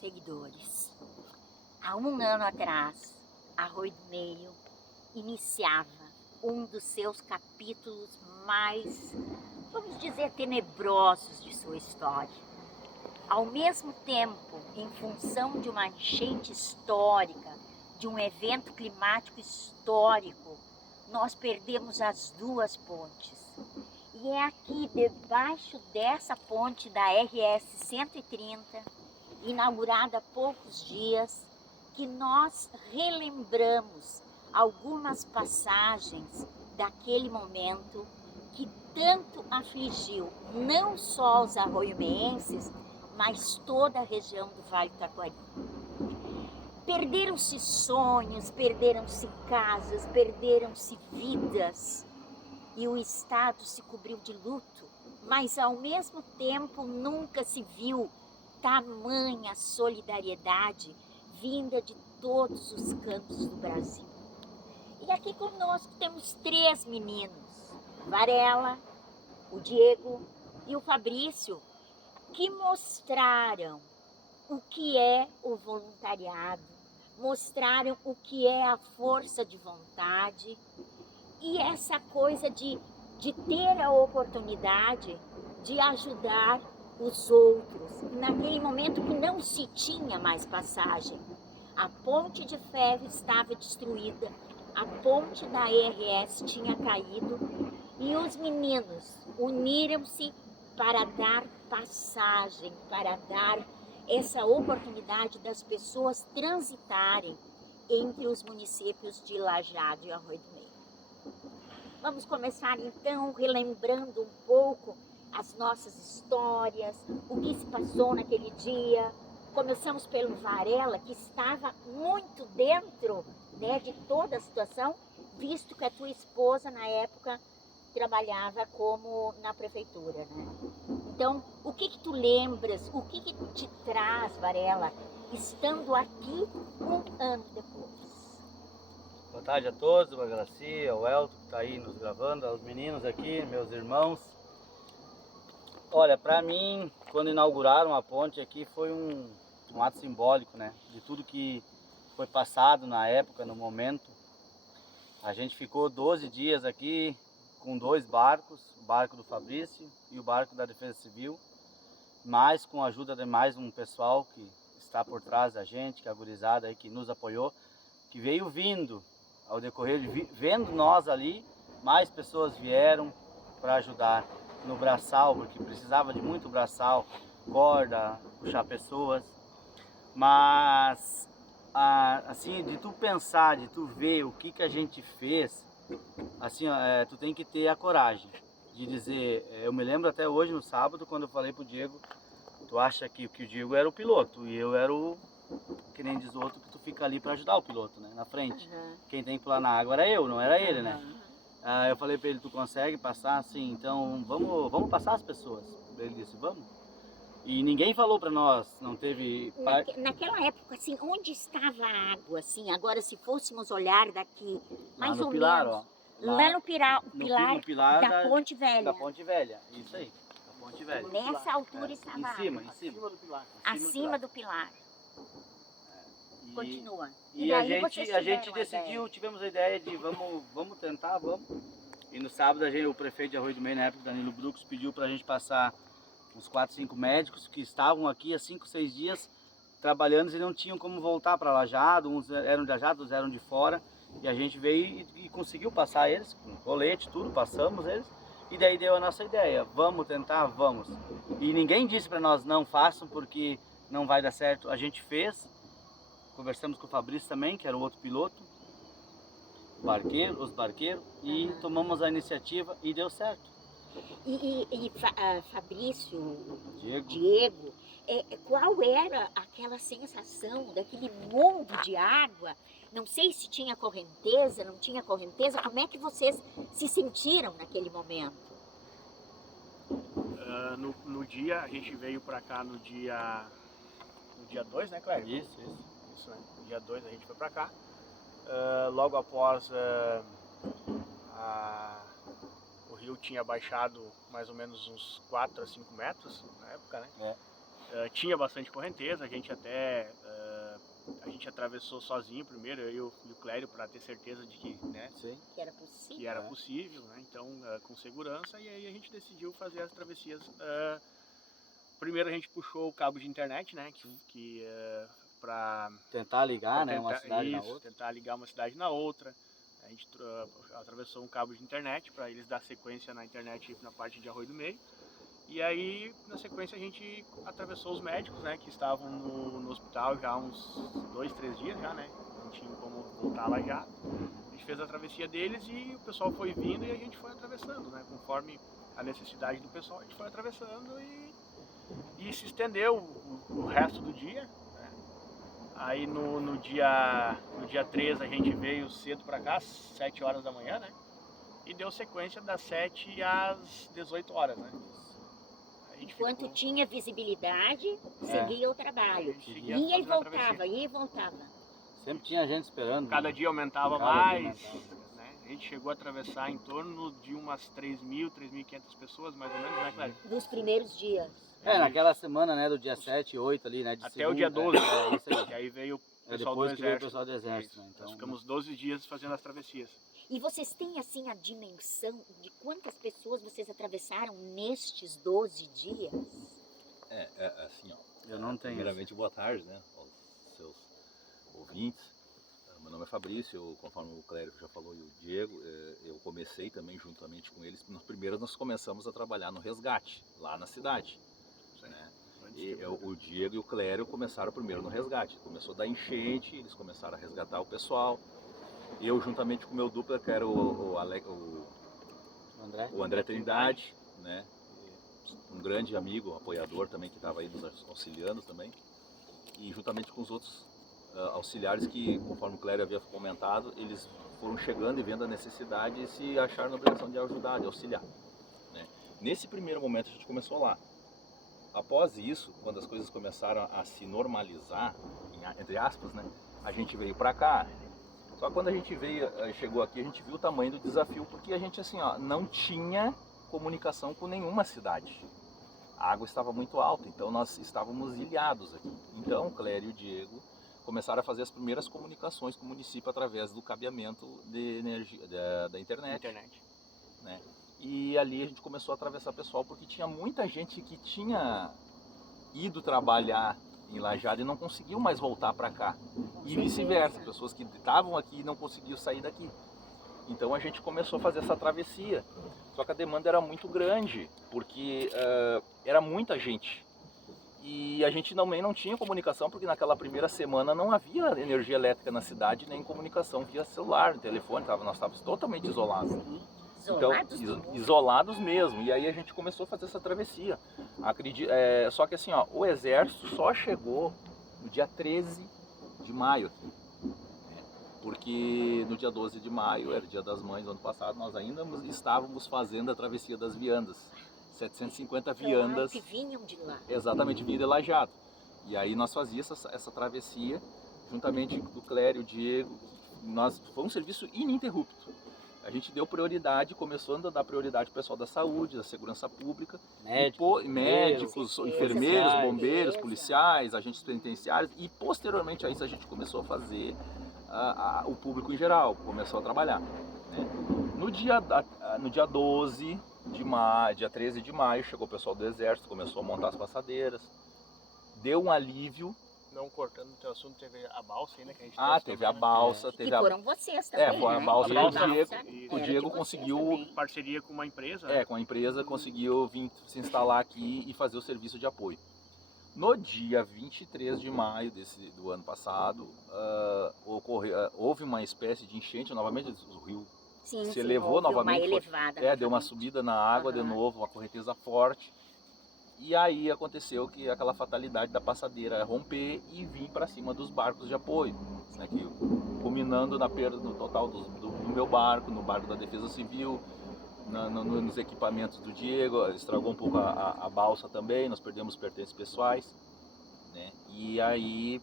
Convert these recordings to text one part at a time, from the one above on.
seguidores. Há um ano atrás, Arroio do Meio iniciava um dos seus capítulos mais, vamos dizer, tenebrosos de sua história. Ao mesmo tempo, em função de uma enchente histórica, de um evento climático histórico, nós perdemos as duas pontes. E é aqui, debaixo dessa ponte da RS 130, inaugurada há poucos dias, que nós relembramos algumas passagens daquele momento que tanto afligiu não só os arroiomeenses, mas toda a região do Vale do Taquari. Perderam-se sonhos, perderam-se casas, perderam-se vidas e o Estado se cobriu de luto, mas ao mesmo tempo nunca se viu tamanha solidariedade vinda de todos os cantos do Brasil. E aqui conosco temos 3 meninos, Varela, o Diego e o Fabrício, que mostraram o que é o voluntariado, mostraram o que é a força de vontade e essa coisa de ter a oportunidade de ajudar os outros, naquele momento que não se tinha mais passagem. A ponte de ferro estava destruída, a ponte da RS tinha caído e os meninos uniram-se para dar passagem, para dar essa oportunidade das pessoas transitarem entre os municípios de Lajeado e Arroio do Meio. Vamos começar então relembrando um pouco as nossas histórias, o que se passou naquele dia. Começamos pelo Varela, que estava muito dentro, né, de toda a situação, visto que a tua esposa na época trabalhava como na prefeitura, né? Então, o que tu lembras, o que te traz, Varela, estando aqui um ano depois? Boa tarde a todos, a Gracia, o Elton que está aí nos gravando, aos meninos aqui, meus irmãos. Olha, para mim, quando inauguraram a ponte aqui foi um ato simbólico, né? De tudo que foi passado na época, no momento. A gente ficou 12 dias aqui com 2 barcos, o barco do Fabrício e o barco da Defesa Civil, mas com a ajuda de mais um pessoal que está por trás da gente, que é a gurizada aí que nos apoiou, que veio vindo ao decorrer de vendo nós ali, mais pessoas vieram para ajudar no braçal, porque precisava de muito braçal, corda, puxar pessoas. Mas assim, de tu pensar, de tu ver o que a gente fez, assim, tu tem que ter a coragem de dizer, eu me lembro até hoje no sábado quando eu falei pro Diego, tu acha que o Diego era o piloto e eu era o, que nem diz o outro, que tu fica ali para ajudar o piloto, né, na frente. Quem tem que pular na água era eu, não era ele, né. Eu falei para ele, tu consegue passar? Assim, então vamos passar as pessoas. Ele disse, vamos. E ninguém falou para nós, não teve... Naquela época, assim, onde estava a água, assim, agora se fôssemos olhar daqui, Lá mais no ou Pilar, menos, ó. lá no Pilar, No Pilar da Ponte Velha. Da Ponte Velha, isso aí, da Ponte Velha. Nessa altura estava em cima, água. em cima do Pilar. Acima do Pilar. E, Continua. E a gente decidiu, tivemos a ideia de vamos tentar, vamos. E no sábado o prefeito de Arroio do Meio, na época, Danilo Brux, pediu para a gente passar uns 4, 5 médicos que estavam aqui há 5, 6 dias trabalhando e não tinham como voltar para Lajeado, uns eram de Lajeado, outros eram de fora. E a gente veio e conseguiu passar eles, com colete, tudo, passamos eles. E daí deu a nossa ideia, vamos tentar, vamos. E ninguém disse para nós, não façam porque não vai dar certo. A gente fez, conversamos com o Fabrício também, que era o outro piloto, os barqueiros, e tomamos a iniciativa e deu certo. Fabrício, Diego, qual era aquela sensação daquele mundo de água? Não sei se tinha correnteza, não tinha correnteza. Como é que vocês se sentiram naquele momento? No dia, a gente veio para cá no dia 2, né, Cléber? Isso, né? No dia 2 a gente foi para cá. Logo após o rio tinha baixado mais ou menos uns 4 a 5 metros na época, né? tinha bastante correnteza, a gente até a gente atravessou sozinho primeiro, eu e o Clério, para ter certeza de que, né, Sim. Que era possível. que era possível, né? Então, com segurança, e aí a gente decidiu fazer as travessias. Primeiro a gente puxou o cabo de internet, né, que para Tentar ligar, né, uma cidade na isso, outra. tentar ligar uma cidade na outra. A gente atravessou um cabo de internet para eles dar sequência na internet na parte de Arroio do Meio. E aí, na sequência, a gente atravessou os médicos, né, que estavam no hospital já há uns 2, 3 dias já, né, não tinha como voltar lá já. A gente fez a travessia deles e o pessoal foi vindo e a gente foi atravessando, né, conforme a necessidade do pessoal, a gente foi atravessando e se estendeu o resto do dia, né. Aí no dia 13 a gente veio cedo para cá, 7 horas da manhã, né, e deu sequência das 7 às 18 horas, né. Enquanto tinha visibilidade, seguia o trabalho. Seguia Ia e fazendo a travessia. voltava, ia e voltava. Sempre tinha gente esperando. Cada né? dia aumentava Cada dia mais, aumentava. né? A gente chegou a atravessar em torno de umas 3.000, 3.500 pessoas, mais ou menos, né, Clério? Nos primeiros dias. Naquela semana, né, do dia 7 e 8 ali, né, de Até segunda, o dia 12, isso aí. que aí veio o pessoal do Depois que veio o exército. pessoal do exército, Isso. né, então... Nós ficamos 12 dias fazendo as travessias. E vocês têm, assim, a dimensão de quantas pessoas vocês atravessaram nestes 12 dias? Assim, ó. Eu não tenho. Primeiramente, boa tarde, né, aos seus ouvintes. Meu nome é Fabrício, conforme o Clério já falou e o Diego, eu comecei também juntamente com eles. Nos primeiros nós começamos a trabalhar no resgate, lá na cidade. Né? O Diego e o Clério começaram primeiro no resgate. Começou da enchente, eles começaram a resgatar o pessoal. Eu, juntamente com o meu dupla, que era o André Trindade, né? Um grande amigo, apoiador também, que estava aí nos auxiliando também. E juntamente com os outros auxiliares que, conforme o Clério havia comentado, eles foram chegando e vendo a necessidade e se acharam na obrigação de ajudar, de auxiliar. Né? Nesse primeiro momento a gente começou lá. Após isso, quando as coisas começaram a se normalizar, entre aspas, né, a gente veio para cá. Só que quando a gente chegou aqui, a gente viu o tamanho do desafio, porque a gente assim, ó, não tinha comunicação com nenhuma cidade. A água estava muito alta, então nós estávamos ilhados aqui. Então o Clério e o Diego começaram a fazer as primeiras comunicações com o município através do cabeamento de energia da internet. Né? E ali a gente começou a atravessar pessoal, porque tinha muita gente que tinha ido trabalhar em Lajeado e não conseguiu mais voltar para cá. E vice-versa, pessoas que estavam aqui e não conseguiam sair daqui. Então a gente começou a fazer essa travessia. Só que a demanda era muito grande, porque era muita gente. E a gente também não tinha comunicação, porque naquela primeira semana não havia energia elétrica na cidade, nem comunicação via celular, telefone, nós estávamos totalmente isolados. Isolados? Então, isolados mesmo. E aí a gente começou a fazer essa travessia. Só que assim, ó, o exército só chegou no dia 13 de maio aqui. Porque no dia 12 de maio, era o dia das mães do ano passado, nós ainda estávamos fazendo a travessia das viandas. 750 viandas. Que vinham de lá. Exatamente, vinha de Lajeado. E aí nós fazíamos essa travessia, juntamente com o Clério, o Diego. Foi um serviço ininterrupto. A gente deu prioridade, começando a dar prioridade ao pessoal da saúde, da segurança pública, médicos, enfermeiros, bombeiros, policiais, agentes penitenciários, e posteriormente a isso a gente começou a fazer o público em geral, começou a trabalhar. Né? No dia 12 de maio, dia 13 de maio, chegou o pessoal do exército, começou a montar as passadeiras, deu um alívio. Não cortando o teu assunto, teve a balsa ainda que a gente teve a balsa. Que foram vocês também, foi a né? balsa Era que o Diego conseguiu... Em parceria com uma empresa. Com a empresa, conseguiu vir se instalar aqui e fazer o serviço de apoio. No dia 23 de maio do ano passado, houve uma espécie de enchente, novamente o rio se elevou novamente. Uma elevada. Deu uma subida na água de novo, uma correnteza forte. E aí aconteceu que aquela fatalidade da passadeira romper e vir para cima dos barcos de apoio, né, que, culminando na perda no total do meu barco, no barco da Defesa Civil, nos equipamentos do Diego, estragou um pouco a balsa também, nós perdemos pertences pessoais, né, e aí,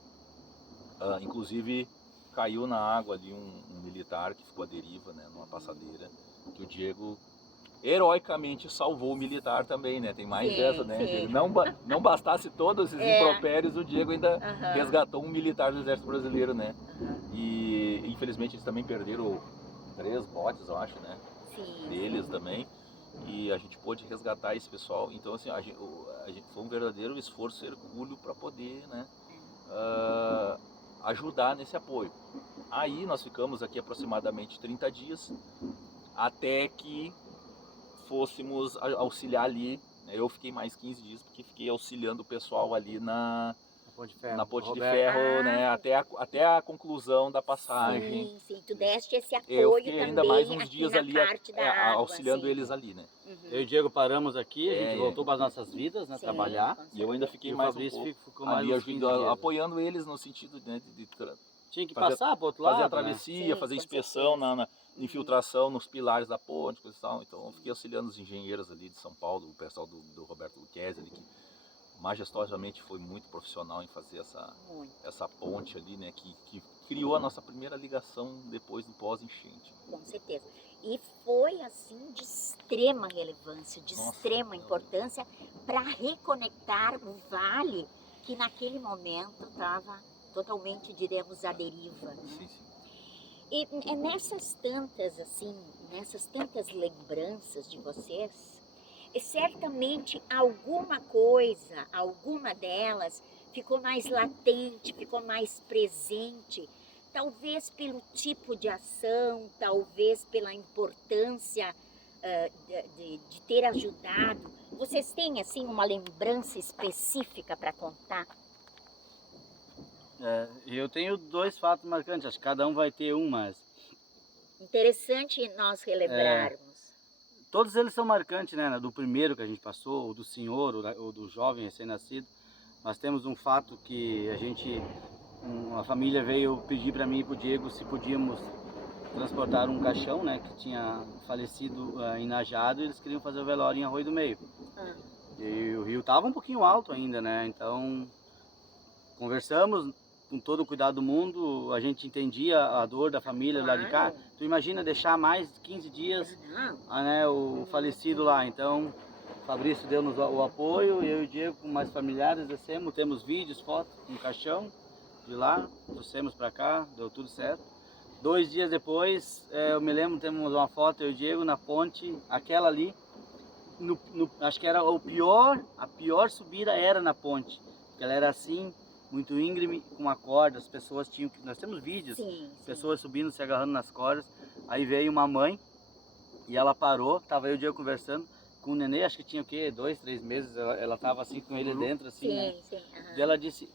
inclusive, caiu na água ali um militar que ficou à deriva, né, numa passadeira, que o Diego... heroicamente salvou o militar também, né? Tem mais Sim, dessa, né? sim. Não bastasse todos esses impropérios, o Diego ainda Aham. resgatou um militar do Exército Brasileiro, né? Aham. E infelizmente eles também perderam 3 botes, eu acho, né? Sim, Deles sim. também. E a gente pôde resgatar esse pessoal. Então, assim, a gente foi um verdadeiro esforço e hercúleo para poder, né? Ajudar nesse apoio. Aí nós ficamos aqui aproximadamente 30 dias até que fôssemos auxiliar ali. Eu fiquei mais 15 dias porque fiquei auxiliando o pessoal ali na Ponte de Ferro, né, até a conclusão da passagem. Sim, sim. Tu deste esse Eu apoio fiquei também ainda mais uns aqui dias na ali parte da água. auxiliando sim. eles ali, né? Eu e o Diego paramos aqui, a gente É, voltou para as nossas vidas, né, Sim, trabalhar. com E eu ainda fiquei E o mais um Fabrício pouco ficou mais ali uns 15 dias. apoiando eles no sentido, né, Tinha que fazer- passar para outro lado, fazer a né? travessia, Sim, fazer com inspeção certeza. na infiltração nos pilares da ponte, coisa e tal. Então eu fiquei auxiliando os engenheiros ali de São Paulo, o pessoal do Roberto Luquezzi ali, que majestosamente foi muito profissional em fazer Muito, essa ponte ali, né, que criou a nossa primeira ligação depois do pós-enchente. com certeza. E foi assim de extrema relevância, de Nossa, extrema importância para reconectar o vale que naquele momento estava totalmente, diremos, à deriva, né? Sim, sim. E é nessas tantas lembranças de vocês, certamente alguma coisa, alguma delas ficou mais latente, ficou mais presente, talvez pelo tipo de ação, talvez pela importância de ter ajudado. Vocês têm assim uma lembrança específica para contar? Eu tenho 2 fatos marcantes, acho que cada um vai ter um, mas Interessante nós relembrarmos. todos eles são marcantes, né? Do primeiro que a gente passou, ou do senhor, ou do jovem recém-nascido. Nós temos um fato que uma família veio pedir para mim e para o Diego se podíamos transportar um caixão, né, que tinha falecido em Najado, e eles queriam fazer o velório em Arroio do Meio. E o rio estava um pouquinho alto ainda, né? Então conversamos com todo o cuidado do mundo, a gente entendia a dor da família lá de cá. Claro. Tu imagina deixar mais de 15 dias Não, né, o falecido lá. Então o Fabrício deu-nos o apoio, eu e o Diego com mais familiares descemos, temos vídeos, fotos no caixão de lá, trouxemos para cá, deu tudo certo. 2 dias depois, eu me lembro, temos uma foto, eu e o Diego, na ponte, aquela ali, acho que era a pior subida era na ponte, porque ela era assim, muito íngreme, com uma corda, as pessoas tinham que, nós temos vídeos, sim, pessoas subindo, se agarrando nas cordas, aí veio uma mãe, e ela parou, tava eu e o Diego conversando, com o nenê, acho que tinha o quê, 2, 3 meses, ela tava assim com ele dentro, assim, sim, né? sim. E ela disse,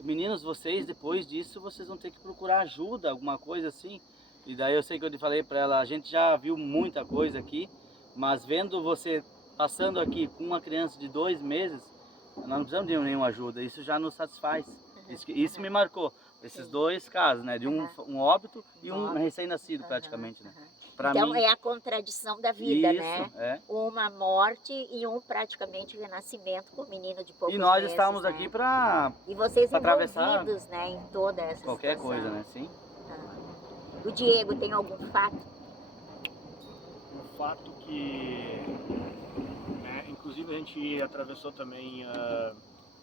meninos, vocês depois disso, vocês vão ter que procurar ajuda, alguma coisa assim. E daí eu sei que eu falei para ela, a gente já viu muita coisa aqui, mas vendo você passando aqui com uma criança de 2 meses, nós não precisamos de nenhuma ajuda, isso já nos satisfaz. Isso me marcou, esses 2 casos, né, de um óbito e um recém-nascido praticamente, né. Pra Então mim, é a contradição da vida, isso, né? Uma morte e um praticamente renascimento com o menino de poucos E nós meses, estávamos né? aqui para E vocês atravessar envolvidos, né, em toda essa qualquer situação. coisa, né, sim. O Diego tem algum fato? Um fato que, né, inclusive a gente atravessou também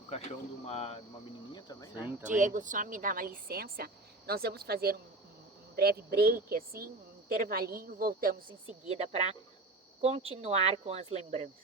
o caixão de uma menininha também, né? Sim, também. Diego, só me dá uma licença. Nós vamos fazer um breve break, assim, um intervalinho, voltamos em seguida para continuar com as lembranças.